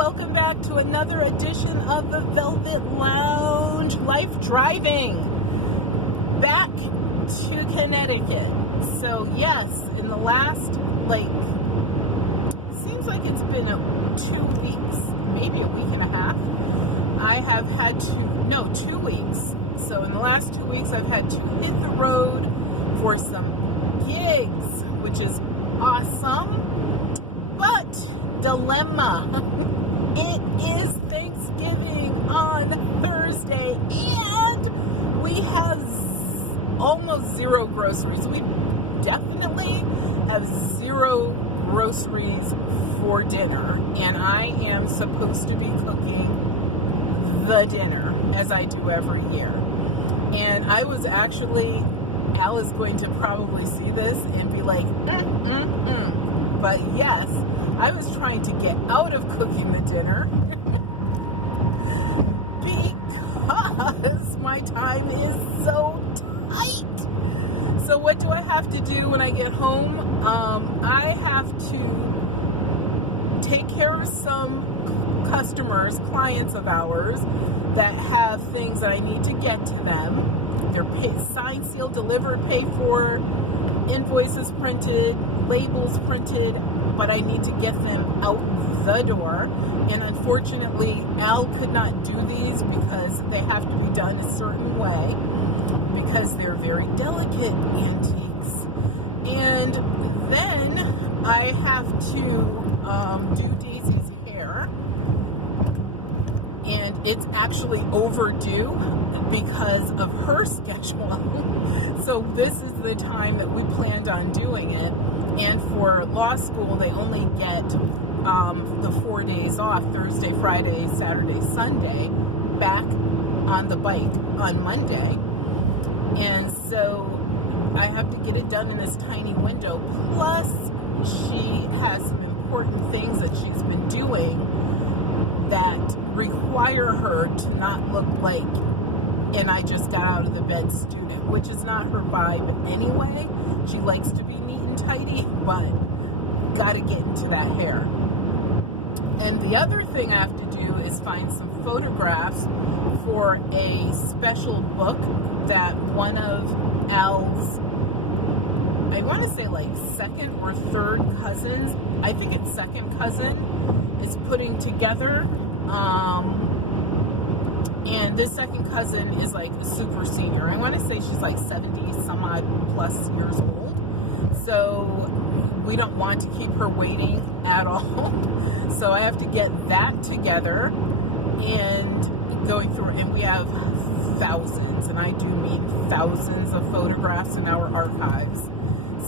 welcome back to another edition of the Velvet Lounge Life Driving. Back to Connecticut. So yes, in the last, seems like it's been 2 weeks, maybe a week and a half. I have had 2 weeks. So in the last 2 weeks, I've had to hit the road for some gigs, which is awesome. But dilemma. It is Thanksgiving on Thursday, and we have almost zero groceries. We definitely have zero groceries for dinner, and I am supposed to be cooking the dinner, as I do every year. And I was actually, Al is going to probably see this and be like, But yes, I was trying to get out of cooking the dinner because my time is so tight. So what do I have to do when I get home? I have to take care of some customers, clients of ours that have things that I need to get to them. They're signed, sealed, delivered, paid for, invoices printed, labels printed, but I need to get them out the door. And unfortunately, Al could not do these because they have to be done a certain way because they're very delicate antiques. And then I have to do Daisy's hair, and it's actually overdue because of her schedule. So this is the time that we planned on doing it. And for law school, they only get the 4 days off, Thursday, Friday, Saturday, Sunday, back on the bike on Monday. And so I have to get it done in this tiny window. Plus, she has some important things that she's been doing that require her to not look like and I just got out of the bed student, which is not her vibe anyway. She likes to be neat and tidy, but got to get into that hair. And the other thing I have to do is find some photographs for a special book that one of Al's, I want to say second or third cousins, I think it's second cousin, is putting together. And this second cousin is a super senior. I want to say she's 70 some odd plus years old. So we don't want to keep her waiting at all. So I have to get that together and going through, and we have thousands, and I do mean thousands of photographs in our archives.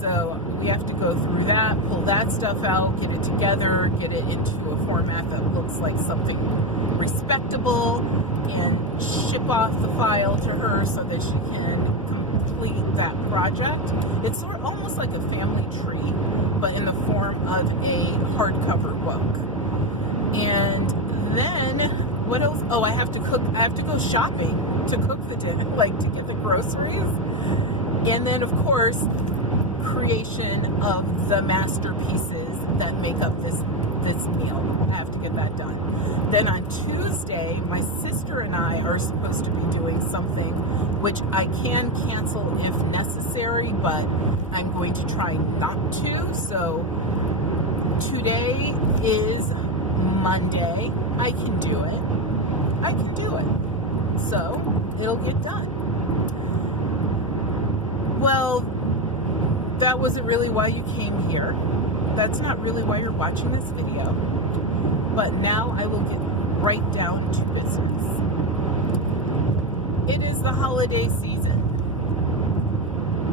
So we have to go through that, pull that stuff out, get it together, get it into a format that looks like something respectable, and ship off the file to her so that she can complete that project. It's almost like a family tree, but in the form of a hardcover book. And then what else? Oh, I have to go shopping to cook the dinner, to get the groceries. And then of course, creation of the masterpieces that make up this meal. I have to get that done. Then on Tuesday, my sister and I are supposed to be doing something which I can cancel if necessary, but I'm going to try not to. So today is Monday. I can do it. So it'll get done. Well, that wasn't really why you came here. That's not really why you're watching this video. But now I will get right down to business. It is the holiday season.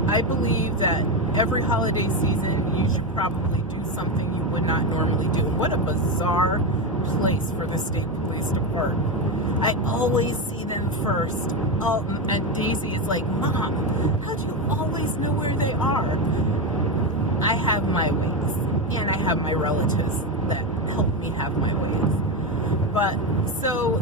I believe that every holiday season you should probably do something you would not normally do. What a bizarre place for the state police to park. I always see them first. And Daisy is like, Mom, how do you always know where they are? I have my ways, and I have my relatives that help me have my ways. But so,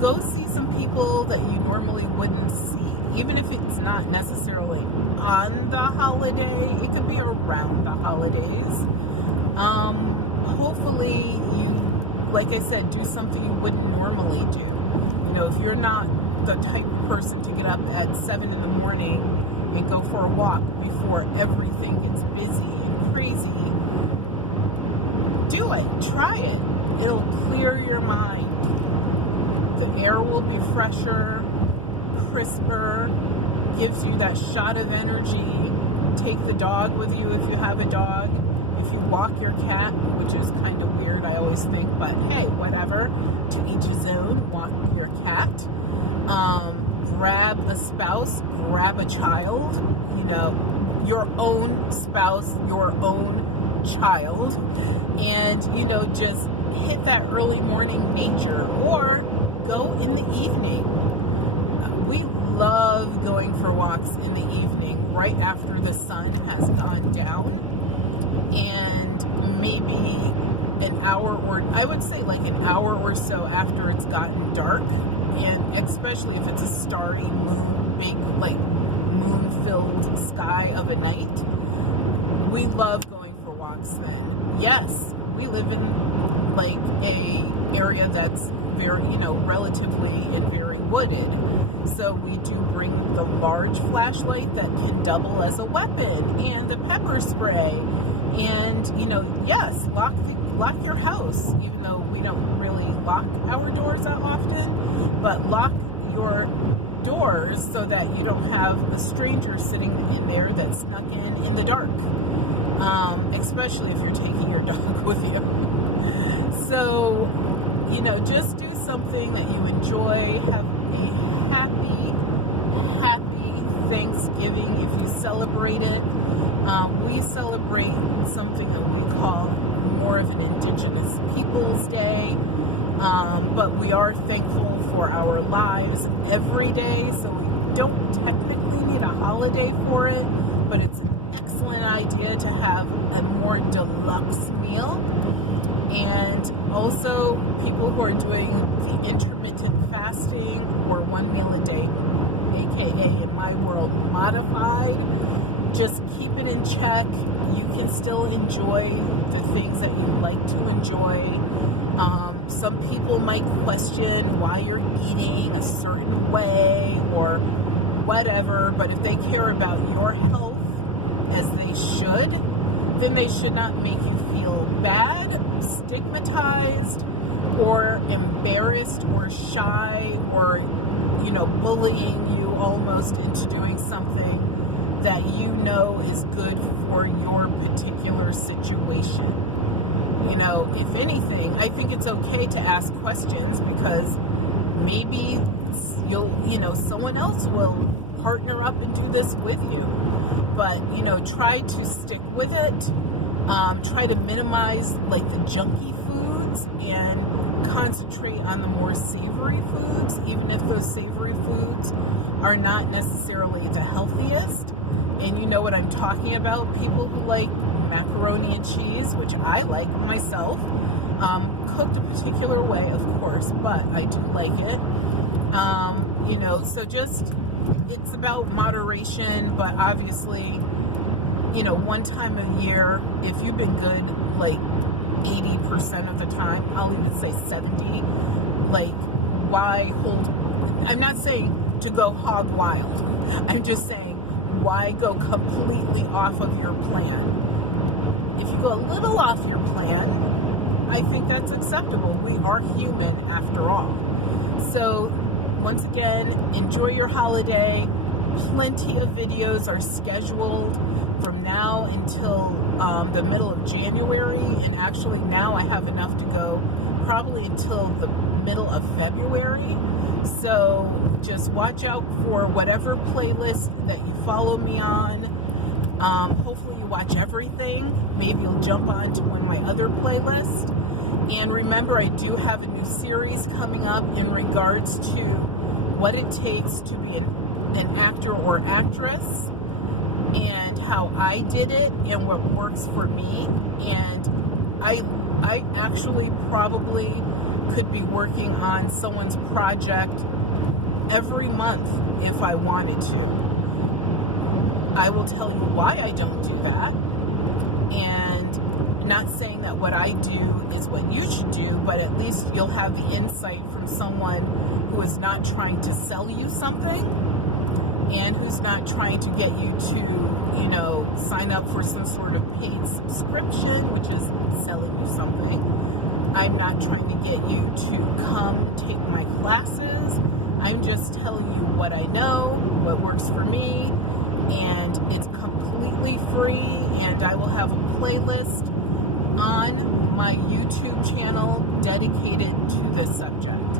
go see some people that you normally wouldn't see, even if it's not necessarily on the holiday. It could be around the holidays. Hopefully you like I said, do something you wouldn't normally do. If you're not the type of person to get up at 7 in the morning and go for a walk before everything gets busy and crazy, do it. Try it. It'll clear your mind. The air will be fresher, crisper, gives you that shot of energy. Take the dog with you if you have a dog. If you walk your cat, which is kind of weird, I always think, but hey, whatever. To each his own. Walk your cat. Grab a spouse, grab a child, your own spouse, your own child, and, just hit that early morning nature, or go in the evening. We love going for walks in the evening, right after the sun has gone down, and maybe an hour, or I would say like an hour or so after it's gotten dark, and especially if it's a starry moon, big like moon-filled sky of a night. We love going for walks then. Yes, we live in like a area that's very, relatively and very wooded. So we do bring the large flashlight that can double as a weapon, and the pepper spray, and yes, lock your house, even though we don't really lock our doors that often, but lock your doors so that you don't have a stranger sitting in there that's snuck in the dark, especially if you're taking your dog with you. So, just do something that you enjoy. Have a happy Thanksgiving if you celebrate it. We celebrate something that we call more of an Indigenous Peoples Day, but we are thankful for our lives every day, so we don't technically need a holiday for it, but it's an excellent idea to have a more deluxe meal. And also, people who are doing the intermittent fasting or one meal a day, aka in my world modified, just keep it in check. You can still enjoy the things that you like to enjoy. Some people might question why you're eating a certain way or whatever, but if they care about your health as they should, then they should not make you feel bad, stigmatized, or embarrassed, or shy, or, bullying you almost into doing something that is good for your particular situation. If anything, I think it's okay to ask questions, because maybe someone else will partner up and do this with you. But, try to stick with it. Try to minimize like the junky foods and concentrate on the more savory foods, even if those savory foods are not necessarily the healthiest. And you know what I'm talking about. People who like macaroni and cheese, which I like myself, cooked a particular way, of course, but I do like it. So just, it's about moderation, but obviously, one time a year, if you've been good, like 80% of the time, I'll even say 70, like, why hold, I'm not saying to go hog wild, I'm just saying, why go completely off of your plan? If you go a little off your plan, I think that's acceptable. We are human after all. So, once again, enjoy your holiday. Plenty of videos are scheduled from now until the middle of January, and actually now I have enough to go probably until the middle of February. So just watch out for whatever playlist that you follow me on. Hopefully you watch everything. Maybe you'll jump on to one of my other playlists. And remember, I do have a new series coming up in regards to what it takes to be an actor or actress, and how I did it and what works for me. And I actually probably could be working on someone's project every month if I wanted to. I will tell you why I don't do that. And not saying that what I do is what you should do, but at least you'll have the insight from someone who is not trying to sell you something and who's not trying to get you to, you know, sign up for some sort of paid subscription, which is selling you something. I'm not trying to get you to come take my classes. I'm just telling you what I know, what works for me, and it's completely free, and I will have a playlist on my YouTube channel dedicated to this subject.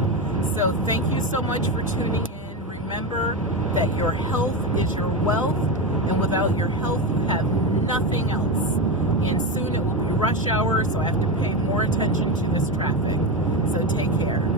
So thank you so much for tuning in. Remember that your health is your wealth, and without your health, you have nothing else. And soon it will be rush hour, so I have to pay more attention to this traffic. So take care.